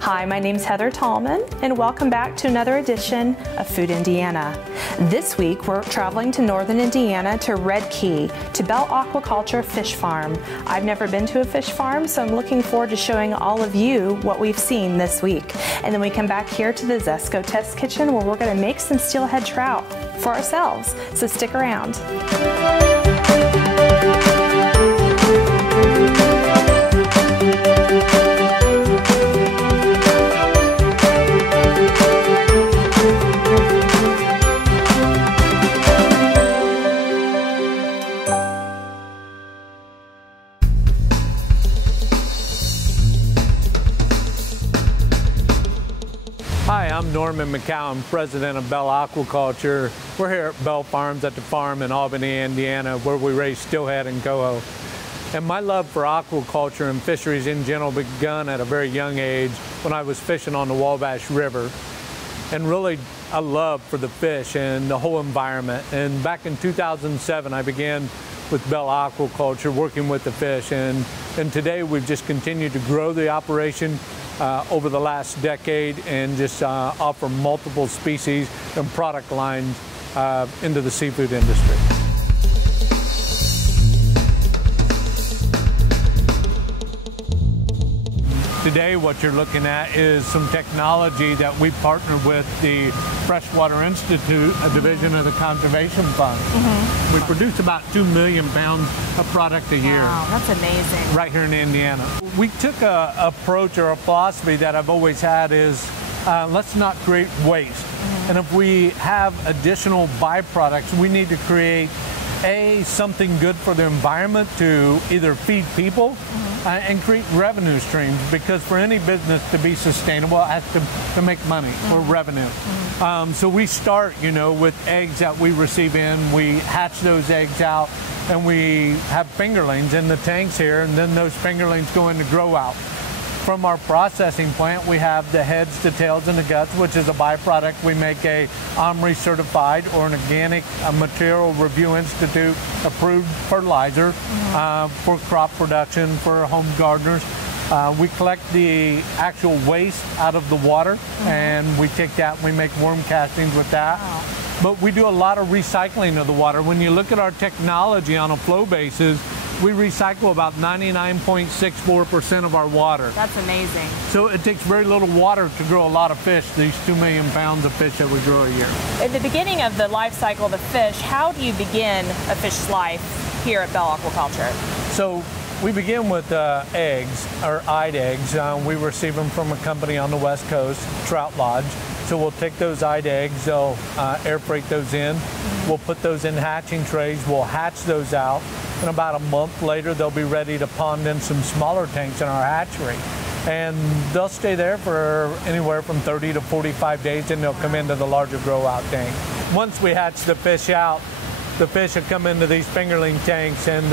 Hi, my name's Heather Tallman, and welcome back to another edition of Food Indiana. This week, we're traveling to northern Indiana to Redkey, to Bell Aquaculture Fish Farm. I've never been to a fish farm, so I'm looking forward to showing all of you what we've seen this week. And then we come back here to the Zesco Test Kitchen, where we're going to make some steelhead trout for ourselves, so stick around. Hi, I'm Norman McCowan, president of Bell Aquaculture. We're here at Bell Farms at the farm in Albany, Indiana, where we raise steelhead and coho. And my love for aquaculture and fisheries in general begun at a very young age when I was fishing on the Wabash River. And really a love for the fish and the whole environment. And back in 2007, I began with Bell Aquaculture, working with the fish. And today we've just continued to grow the operation over the last decade and just offer multiple species and product lines into the seafood industry. Today what you're looking at is some technology that we partnered with the Freshwater Institute, a division of the Conservation Fund. We produce about 2 million pounds of product a year. Wow, that's amazing. Right here in Indiana. We took an approach or a philosophy that I've always had is let's not create waste. And if we have additional byproducts, we need to create something good for the environment to either feed people and create revenue streams, because for any business to be sustainable, it has to make money or revenue. So we start, with eggs that we receive in, we hatch those eggs out, and we have fingerlings in the tanks here, and then those fingerlings go into grow out. From our processing plant, we have the heads, the tails, and the guts, which is a byproduct. We make a OMRI certified or an Organic Material Review Institute approved fertilizer for crop production for home gardeners. We collect the actual waste out of the water, and we take that and we make worm castings with that. Wow. But we do a lot of recycling of the water. When you look at our technology on a flow basis, we recycle about 99.64% of our water. That's amazing. So it takes very little water to grow a lot of fish, these 2 million pounds of fish that we grow a year. At the beginning of the life cycle of the fish, how do you begin a fish's life here at Bell Aquaculture? So we begin with eggs, or eyed eggs. We receive them from a company on the West Coast, Trout Lodge. So we'll take those eyed eggs, they'll air freight those in. We'll put those in hatching trays, we'll hatch those out. And about a month later, they'll be ready to pond in some smaller tanks in our hatchery. And they'll stay there for anywhere from 30 to 45 days, and they'll come into the larger grow out tank. Once we hatch the fish out, the fish will come into these fingerling tanks, and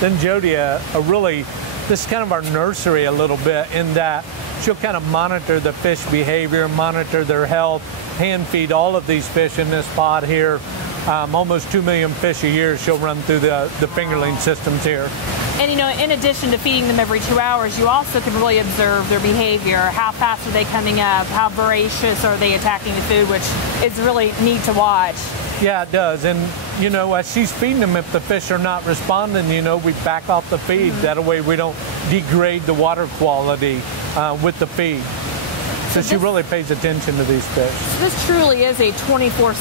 then Jody, this is kind of our nursery a little bit, in that she'll kind of monitor the fish behavior, monitor their health, hand feed all of these fish in this pod here. Almost 2 million fish a year she'll run through the fingerling systems here. And in addition to feeding them every 2 hours, you also can really observe their behavior. How fast are they coming up? How voracious are they attacking the food, which is really neat to watch. Yeah, it does. And, as she's feeding them, if the fish are not responding, we back off the feed. That way we don't degrade the water quality with the feed. So she really pays attention to these fish. So this truly is a 24/7,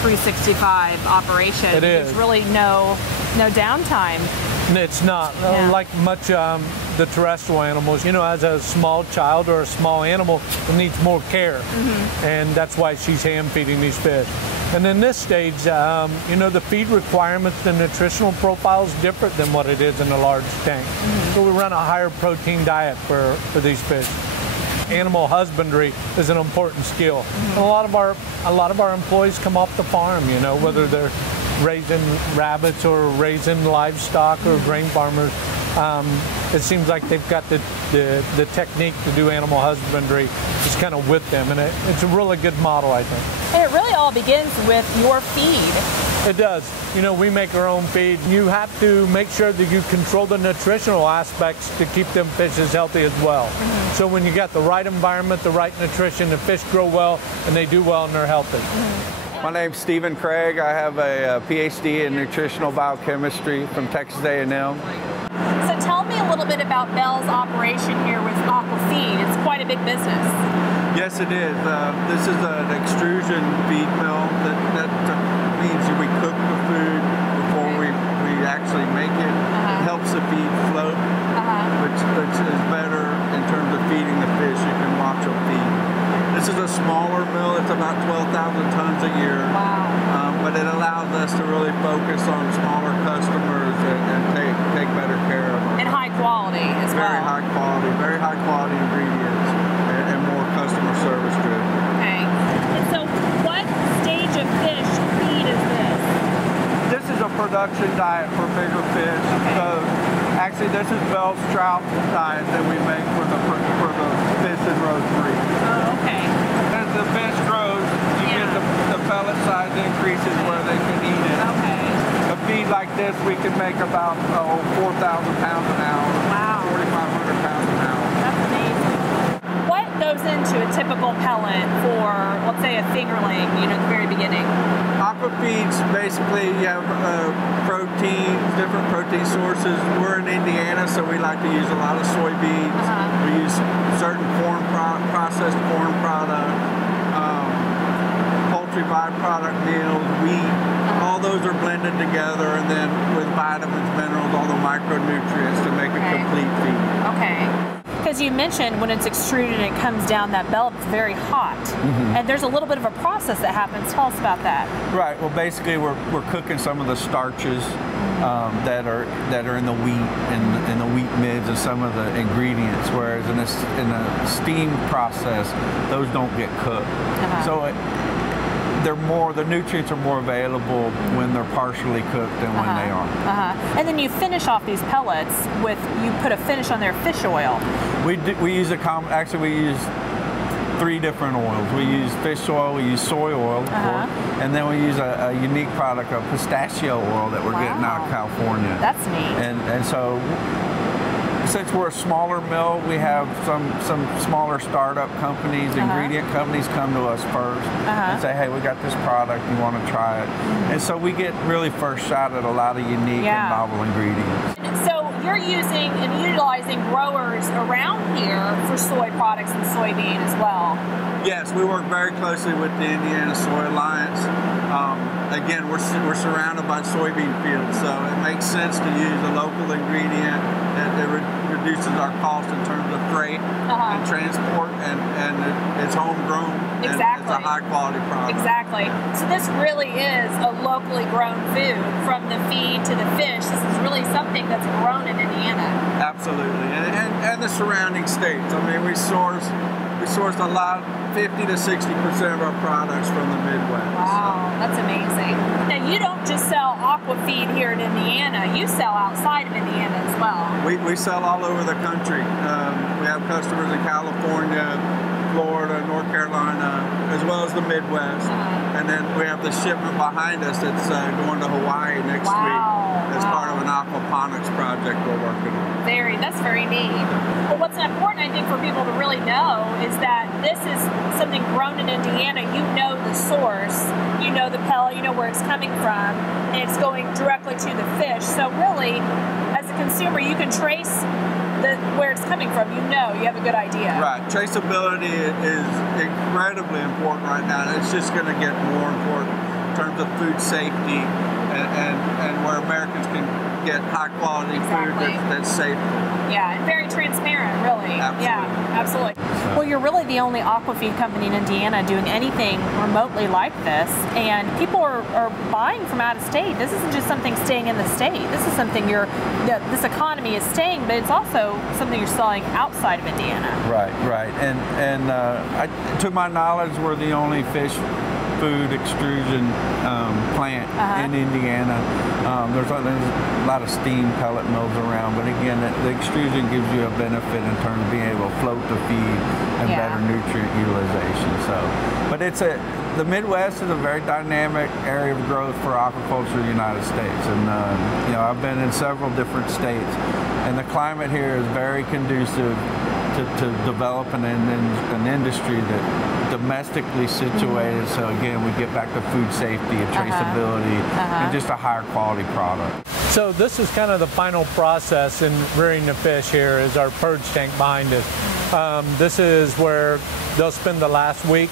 365 operation. It is. There's really no downtime. It's not. Like much the terrestrial animals, as a small child or a small animal, it needs more care. And that's why she's hand feeding these fish. And in this stage, the feed requirements, the nutritional profile is different than what it is in a large tank. So we run a higher protein diet for these fish. Animal husbandry is an important skill. And a lot of our employees come off the farm, whether they're raising rabbits or raising livestock or grain farmers. It seems like they've got the technique to do animal husbandry is kind of with them, and it's a really good model, I think. And it really all begins with your feed. It does. You know, we make our own feed. You have to make sure that you control the nutritional aspects to keep them fishes healthy as well. So when you got the right environment, the right nutrition, the fish grow well and they do well and they're healthy. My name's Stephen Craig. I have a PhD in nutritional biochemistry from Texas A&M. So tell me a little bit about Bell's operation here with Aquafeed. It's quite a big business. Yes, it is. This is an extrusion feed mill. That means we cook the food before we actually make it. It helps the feed float, which is better in terms of feeding the fish. You can watch them feed. This is a smaller mill. It's about 12,000 tons a year. Wow. But it allows us to really focus on smaller customers and take better care of them. And high quality as well. Very high quality ingredients and more customer service driven. Okay. And so what stage of fish feed is this? This is a production diet for bigger fish. Okay. So actually this is Bell's Trout diet that we make for the fish in row 3. Oh, okay. As the fish grows, you get the pellet size increases where they can eat it. Okay. A feed like this, we can make about 4,000 pounds an hour. Wow. 4,500 pounds an hour. That's amazing. What goes into a typical pellet for, let's say, a fingerling, you know, at the very beginning? Aqua feeds, basically, you have proteins, different protein sources. We're in Indiana, so we like to use a lot of soybeans. We use certain processed corn products, poultry byproduct meals, wheat. All those are blended together, and then with vitamins, minerals, all the micronutrients to make a complete feed. Okay. Because you mentioned when it's extruded and it comes down that bell, it's very hot. And there's a little bit of a process that happens. Tell us about that. Right. Well, basically, we're cooking some of the starches that are in the wheat and the wheat midds and some of the ingredients. Whereas in a steam process, those don't get cooked. So the nutrients are more available when they're partially cooked than when they aren't. And then you finish off these pellets with, you put a finish on their fish oil. We use we use 3 different oils. We use fish oil, we use soy oil, of course, and then we use a unique product, a pistachio oil that we're getting out of California. That's neat. And so, since we're a smaller mill, we have some smaller startup companies, ingredient companies come to us first and say, hey, we got this product, you want to try it? And so we get really first shot at a lot of unique and novel ingredients. So you're using and utilizing growers around here for soy products and soybean as well. Yes, we work very closely with the Indiana Soy Alliance. Again, we're surrounded by soybean fields, so it makes sense to use a local ingredient that reduces our cost in terms of freight and transport, and it's homegrown. Exactly. And it's a high quality product. Exactly. So this really is a locally grown food, from the feed to the fish. This is really something that's grown in Indiana. Absolutely, and the surrounding states. I mean, we source a lot, 50 to 60% of our products from the Midwest. Wow, that's amazing. Now, you don't just sell aqua feed here in Indiana, you sell outside of Indiana as well. We sell all over the country. We have customers in California, Florida, North Carolina, as well as the Midwest. And then we have the shipment behind us that's going to Hawaii next week as part of an aquaponics project we're working on. That's very neat. Well, what's important, I think, for people to really know is that this is something grown in Indiana. You know the source, you know the pellet, you know where it's coming from, and it's going directly to the fish. So really, as a consumer, you can trace where it's coming from. You have a good idea. Right. Traceability is incredibly important right now. It's just going to get more important in terms of food safety and where Americans can get high quality food that's safe. Yeah, and very transparent, really. Absolutely. Yeah, absolutely. Well, you're really the only aquafeed company in Indiana doing anything remotely like this, and people are buying from out of state. This isn't just something staying in the state. This is something this economy is staying, but it's also something you're selling outside of Indiana. Right. And to my knowledge, we're the only fish food extrusion plant in Indiana. There's a lot of steam pellet mills around, but again, the extrusion gives you a benefit in terms of being able to float the feed and better nutrient utilization. So, but the Midwest is a very dynamic area of growth for aquaculture in the United States. And I've been in several different states, and the climate here is very conducive to develop an industry that domestically situated. So again, we get back to food safety and traceability and just a higher quality product. So this is kind of the final process in rearing the fish here is our Perch Tank behind us. This is where they'll spend the last week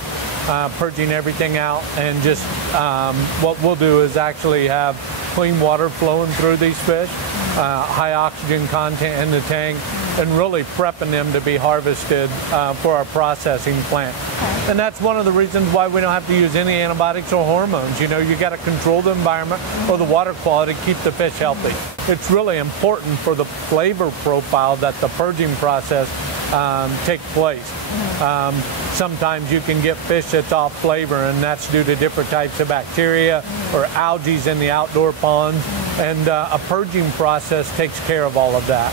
purging everything out, and just what we'll do is actually have clean water flowing through these fish, high oxygen content in the tank, and really prepping them to be harvested for our processing plant. And that's one of the reasons why we don't have to use any antibiotics or hormones. You got to control the environment or the water quality, keep the fish healthy. It's really important for the flavor profile that the purging process take place. Sometimes you can get fish that's off flavor, and that's due to different types of bacteria or algae in the outdoor ponds, and a purging process takes care of all of that.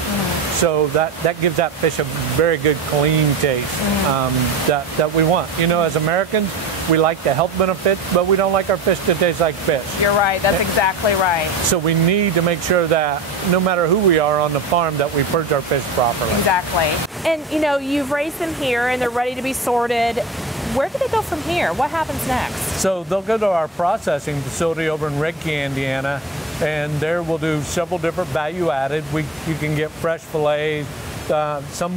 So that gives that fish a very good clean taste that we want. As Americans, we like the health benefits, but we don't like our fish to taste like fish. You're right, that's exactly right. So we need to make sure that no matter who we are on the farm, that we purge our fish properly. Exactly. And you've raised them here and they're ready to be sorted. Where do they go from here? What happens next? So they'll go to our processing facility over in Redkey, Indiana, and there we'll do several different value added. You can get fresh fillets. Some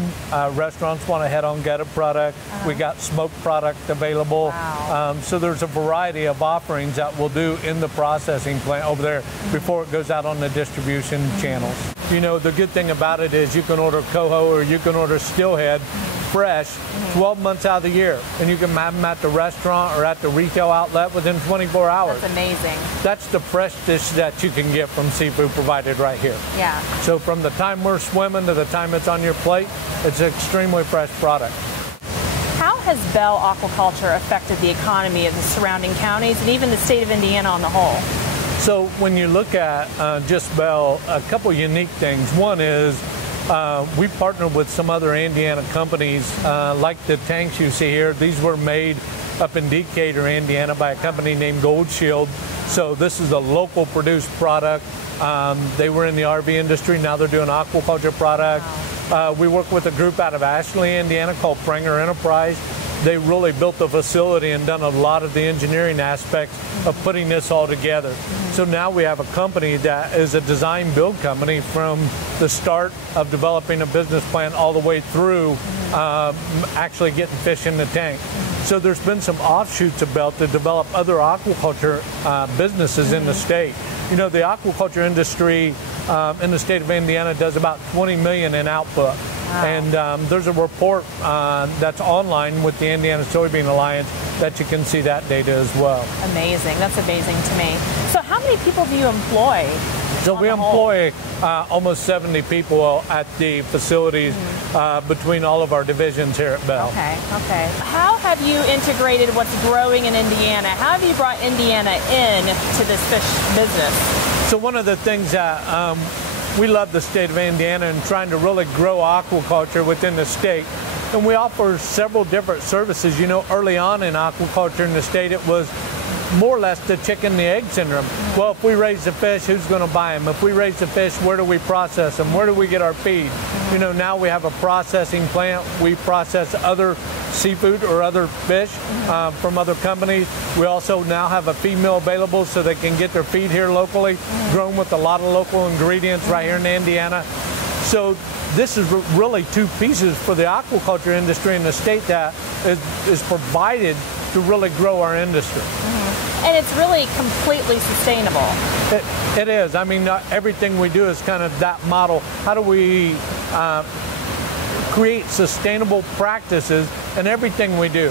restaurants want a head-on gutted product. We got smoked product available. Wow. So there's a variety of offerings that we'll do in the processing plant over there before it goes out on the distribution channels. The good thing about it is you can order coho or you can order steelhead fresh 12 months out of the year, and you can have them at the restaurant or at the retail outlet within 24 hours. That's amazing. That's the fresh dish that you can get from seafood provided right here. Yeah. So from the time we're swimming to the time it's on your plate, it's an extremely fresh product. How has Bell Aquaculture affected the economy of the surrounding counties and even the state of Indiana on the whole? So when you look at just Bell, a couple unique things. One is we partnered with some other Indiana companies like the tanks you see here. These were made up in Decatur, Indiana by a company named Gold Shield. So this is a local produced product. They were in the RV industry. Now they're doing aquaculture product. Wow. We work with a group out of Ashley, Indiana called Pranger Enterprise. They really built the facility and done a lot of the engineering aspects of putting this all together. So now we have a company that is a design build company from the start of developing a business plan all the way through actually getting fish in the tank. So there's been some offshoots of Bell to develop other aquaculture businesses in the state. The aquaculture industry in the state of Indiana does about 20 million in output. Wow. And there's a report that's online with the Indiana Soybean Alliance that you can see that data as well. Amazing. That's amazing to me. So how many people do you employ? So we employ almost 70 people at the facilities between all of our divisions here at Bell. Okay. How have you integrated what's growing in Indiana? How have you brought Indiana in to this fish business? So one of the things that we love the state of Indiana and trying to really grow aquaculture within the state. And we offer several different services. Early on in aquaculture in the state, it was more or less the chicken, the egg syndrome. Well, if we raise the fish, who's going to buy them? If we raise the fish, where do we process them? Where do we get our feed? Now we have a processing plant. We process other seafood or other fish from other companies. We also now have a feed mill available so they can get their feed here locally, grown with a lot of local ingredients right here in Indiana. So this is really two pieces for the aquaculture industry in the state that is provided to really grow our industry. And it's really completely sustainable. It is. I mean, everything we do is kind of that model. How do we create sustainable practices in everything we do?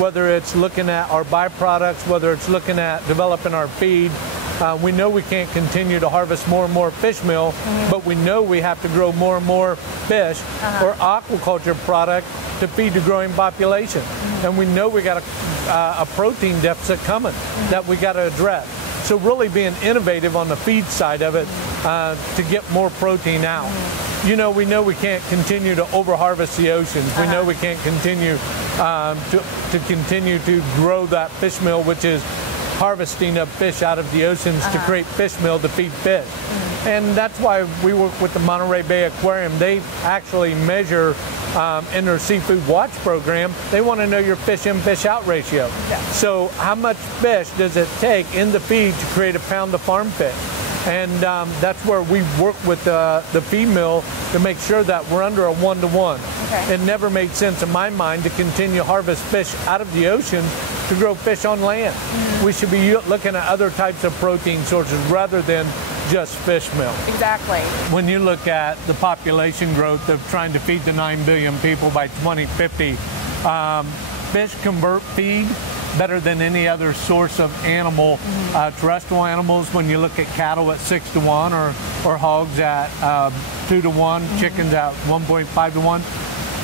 Whether it's looking at our byproducts, whether it's looking at developing our feed. We know we can't continue to harvest more and more fish meal, but we know we have to grow more and more fish or aquaculture product to feed the growing population. And we know we got a protein deficit coming that we got to address. So really being innovative on the feed side of it to get more protein out. you know we can't continue to overharvest the oceans. We know we can't continue to continue to grow that fish meal, which is harvesting of fish out of the oceans to create fish meal to feed fish. And that's why we work with the Monterey Bay Aquarium. They actually measure in their seafood watch program, they want to know your fish in, fish out ratio. Yeah. So how much fish does it take in the feed to create a pound of farm fish? And that's where we work with the feed mill to make sure that we're under a 1-to-1. Okay. It never made sense in my mind to continue to harvest fish out of the ocean to grow fish on land. We should be looking at other types of protein sources rather than just fish meal. Exactly. When you look at the population growth of trying to feed the 9 billion people by 2050, fish convert feed better than any other source of animal, terrestrial animals. When you look at cattle at 6-to-1 or hogs at 2-to-1, chickens at 1.5-to-1,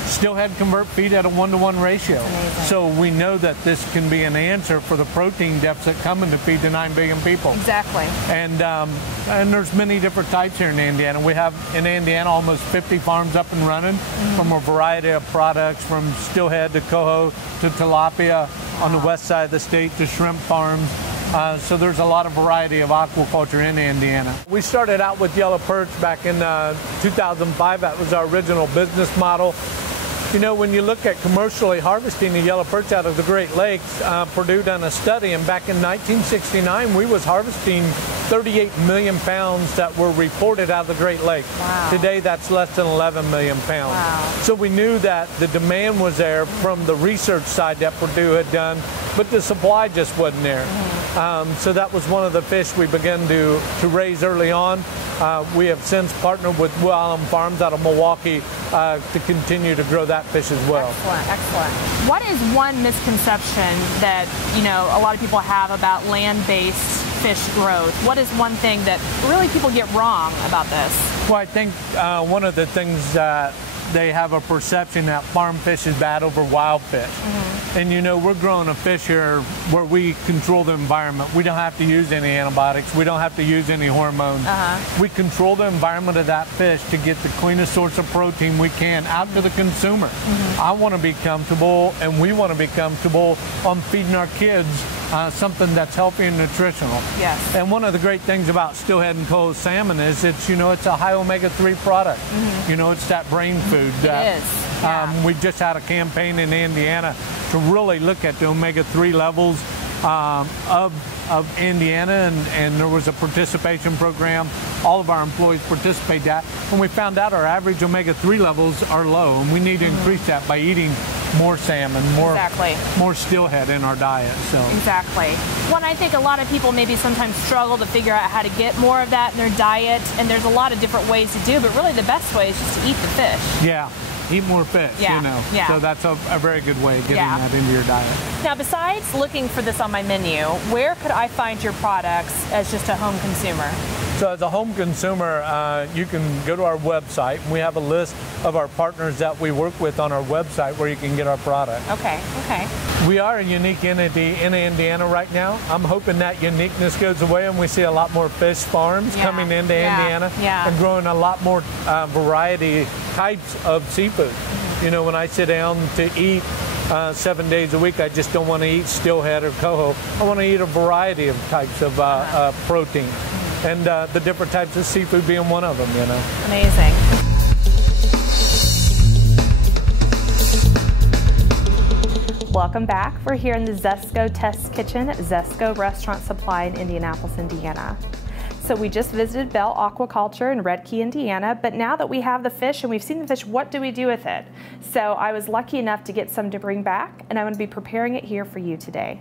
Steelhead convert feed at a 1-to-1 ratio. So we know that this can be an answer for the protein deficit coming to feed the 9 billion people. Exactly. And there's many different types here in Indiana. We have in Indiana almost 50 farms up and running from a variety of products, from steelhead to coho to tilapia on the west side of the state to shrimp farms. So there's a lot of variety of aquaculture in Indiana. We started out with yellow perch back in 2005. That was our original business model. You know, when you look at commercially harvesting the yellow perch out of the Great Lakes, Purdue done a study, and back in 1969, we was harvesting 38 million pounds that were reported out of the Great Lakes. Wow. Today, that's less than 11 million pounds. Wow. So we knew that the demand was there from the research side that Purdue had done, but the supply just wasn't there. So that was one of the fish we began to raise early on. We have since partnered with Will Allen Farms out of Milwaukee to continue to grow that fish as well. Excellent, excellent. What is one misconception that, you know, a lot of people have about land-based fish growth? What is one thing that really people get wrong about this? Well, I think one of the things that they have a perception that farm fish is bad over wild fish. And you know, we're growing a fish here where we control the environment. We don't have to use any antibiotics. We don't have to use any hormones. We control the environment of that fish to get the cleanest source of protein we can out to the consumer. I want to be comfortable, and we want to be comfortable on feeding our kids something that's healthy and nutritional. Yes. And one of the great things about steelhead and coho salmon is it's, you know, it's a high omega-3 product. You know, it's that brain food. It is. Yeah. We just had a campaign in Indiana to really look at the omega-3 levels of Indiana, and there was a participation program. All of our employees participated that, and we found out our average omega-3 levels are low, and we need to increase that by eating more salmon, more steelhead in our diet. So exactly. Well, and I think a lot of people maybe sometimes struggle to figure out how to get more of that in their diet, and there's a lot of different ways to do, but really the best way is just to eat the fish. Yeah. Eat more fish, you know. Yeah. So that's a very good way of getting that into your diet. Now, besides looking for this on my menu, where could I find your products as just a home consumer? So as a home consumer, you can go to our website. We have a list of our partners that we work with on our website where you can get our product. Okay, okay. We are a unique entity in Indiana right now. I'm hoping that uniqueness goes away and we see a lot more fish farms coming into Indiana and growing a lot more variety types of seafood. You know, when I sit down to eat 7 days a week, I just don't want to eat steelhead or coho. I want to eat a variety of types of protein. And the different types of seafood being one of them, you know. Amazing. Welcome back. We're here in the Zesco Test Kitchen at Zesco Restaurant Supply in Indianapolis, Indiana. So we just visited Bell Aquaculture in Redkey, Indiana, but now that we have the fish and we've seen the fish, what do we do with it? So I was lucky enough to get some to bring back, and I'm going to be preparing it here for you today.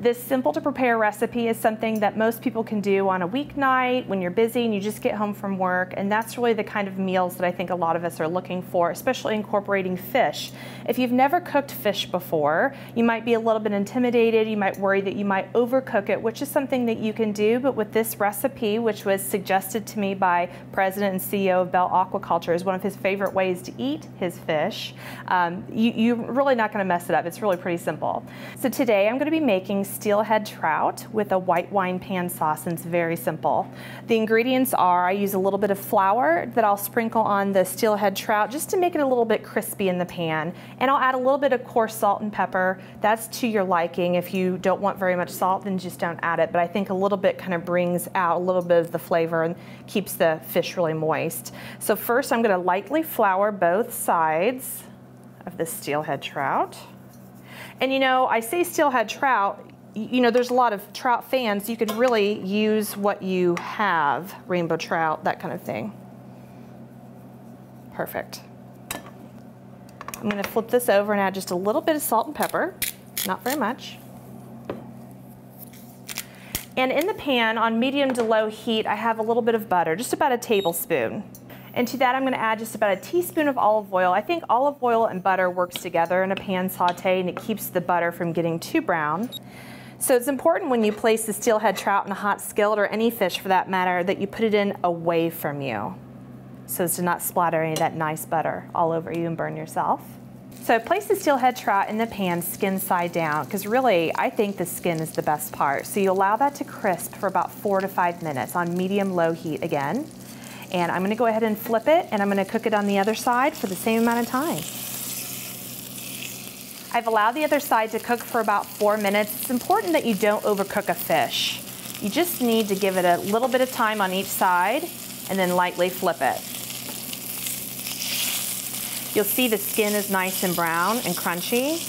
This simple to prepare recipe is something that most people can do on a weeknight when you're busy and you just get home from work, and that's really the kind of meals that I think a lot of us are looking for, especially incorporating fish. If you've never cooked fish before, you might be a little bit intimidated, you might worry that you might overcook it, which is something that you can do, but with this recipe, which was suggested to me by President and CEO of Bell Aquaculture as one of his favorite ways to eat his fish, you're really not going to mess it up. It's really pretty simple. So today I'm going to be making steelhead trout with a white wine pan sauce, and it's very simple. The ingredients are, I use a little bit of flour that I'll sprinkle on the steelhead trout just to make it a little bit crispy in the pan. And I'll add a little bit of coarse salt and pepper. That's to your liking. If you don't want very much salt, then just don't add it. But I think a little bit kind of brings out a little bit of the flavor and keeps the fish really moist. So first I'm going to lightly flour both sides of the steelhead trout. And you know, I say steelhead trout, you know, there's a lot of trout fans. You could really use what you have, rainbow trout, that kind of thing. Perfect. I'm going to flip this over and add just a little bit of salt and pepper, not very much. And in the pan on medium to low heat, I have a little bit of butter, just about a tablespoon. And to that, I'm going to add just about a teaspoon of olive oil. I think olive oil and butter works together in a pan saute, and it keeps the butter from getting too brown. So it's important when you place the steelhead trout in a hot skillet, or any fish for that matter, that you put it in away from you, so as to not splatter any of that nice butter all over you and burn yourself. So place the steelhead trout in the pan skin side down, because really I think the skin is the best part. So you allow that to crisp for about 4 to 5 minutes on medium-low heat again. And I'm going to go ahead and flip it, and I'm going to cook it on the other side for the same amount of time. I've allowed the other side to cook for about 4 minutes. It's important that you don't overcook a fish. You just need to give it a little bit of time on each side and then lightly flip it. You'll see the skin is nice and brown and crunchy,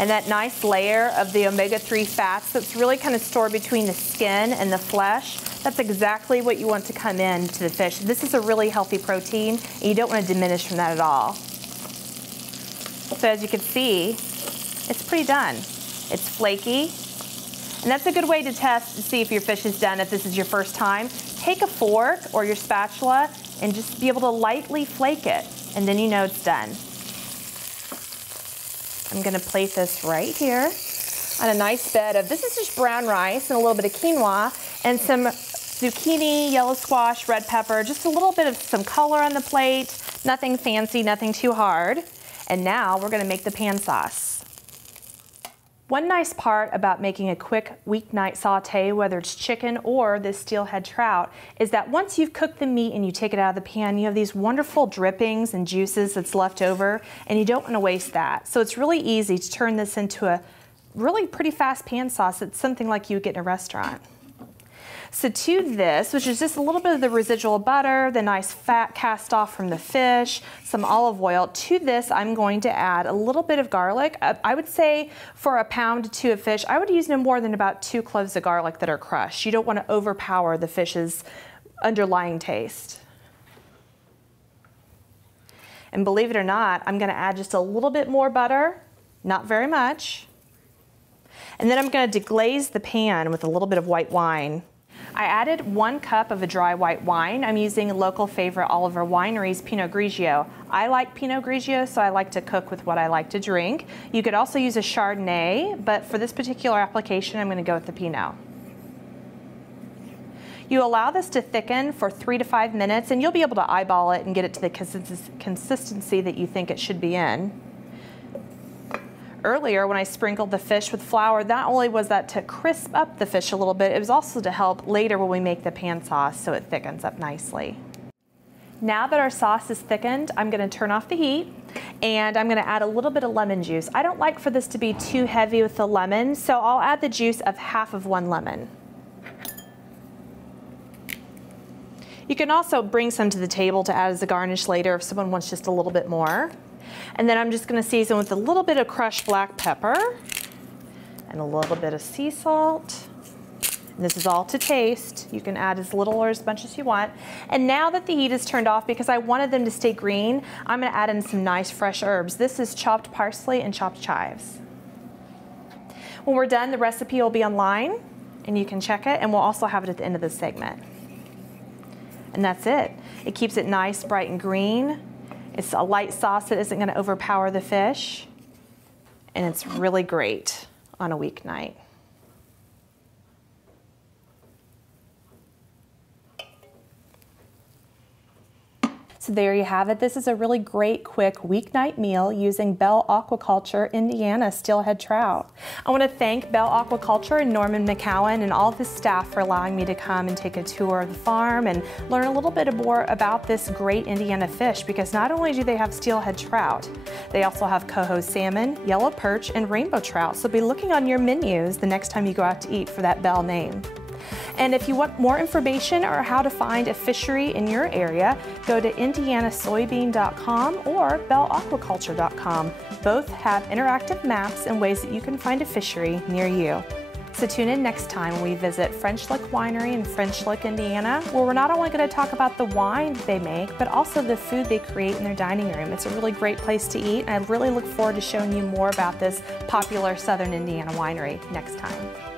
and that nice layer of the omega-3 fats that's really kind of stored between the skin and the flesh. That's exactly what you want to come in to the fish. This is a really healthy protein, and you don't want to diminish from that at all. So as you can see, it's pretty done. It's flaky, and that's a good way to test to see if your fish is done if this is your first time. Take a fork or your spatula and just be able to lightly flake it, and then you know it's done. I'm going to place this right here on a nice bed of, this is just brown rice and a little bit of quinoa and some zucchini, yellow squash, red pepper, just a little bit of some color on the plate, nothing fancy, nothing too hard. And now we're going to make the pan sauce. One nice part about making a quick weeknight saute, whether it's chicken or this steelhead trout, is that once you've cooked the meat and you take it out of the pan, you have these wonderful drippings and juices that's left over, and you don't want to waste that. So it's really easy to turn this into a really pretty fast pan sauce. It's something like you would get in a restaurant. So to this, which is just a little bit of the residual butter, the nice fat cast off from the fish, some olive oil, to this I'm going to add a little bit of garlic. I would say for a pound or two of fish, I would use no more than about 2 cloves of garlic that are crushed. You don't want to overpower the fish's underlying taste. And believe it or not, I'm going to add just a little bit more butter, not very much. And then I'm going to deglaze the pan with a little bit of white wine. I added 1 cup of a dry white wine. I'm using a local favorite, Oliver Winery's Pinot Grigio. I like Pinot Grigio, so I like to cook with what I like to drink. You could also use a Chardonnay, but for this particular application, I'm going to go with the Pinot. You allow this to thicken for 3 to 5 minutes, and you'll be able to eyeball it and get it to the consistency that you think it should be in. Earlier, when I sprinkled the fish with flour, not only was that to crisp up the fish a little bit, it was also to help later when we make the pan sauce so it thickens up nicely. Now that our sauce is thickened, I'm going to turn off the heat, and I'm going to add a little bit of lemon juice. I don't like for this to be too heavy with the lemon, so I'll add the juice of half of 1 lemon. You can also bring some to the table to add as a garnish later if someone wants just a little bit more. And then I'm just going to season with a little bit of crushed black pepper and a little bit of sea salt. And this is all to taste. You can add as little or as much as you want. And now that the heat is turned off, because I wanted them to stay green, I'm going to add in some nice fresh herbs. This is chopped parsley and chopped chives. When we're done, the recipe will be online, and you can check it, and we'll also have it at the end of this segment. And that's it. It keeps it nice, bright, and green. It's a light sauce that isn't going to overpower the fish, and it's really great on a weeknight. So there you have it. This is a really great, quick weeknight meal using Bell Aquaculture Indiana Steelhead trout. I want to thank Bell Aquaculture and Norman McCowan and all of his staff for allowing me to come and take a tour of the farm and learn a little bit more about this great Indiana fish, because not only do they have steelhead trout, they also have coho salmon, yellow perch, and rainbow trout. So be looking on your menus the next time you go out to eat for that Bell name. And if you want more information or how to find a fishery in your area, go to indianasoybean.com or bellaquaculture.com. Both have interactive maps and ways that you can find a fishery near you. So tune in next time when we visit French Lick Winery in French Lick, Indiana, where we're not only going to talk about the wine they make, but also the food they create in their dining room. It's a really great place to eat, and I really look forward to showing you more about this popular Southern Indiana winery next time.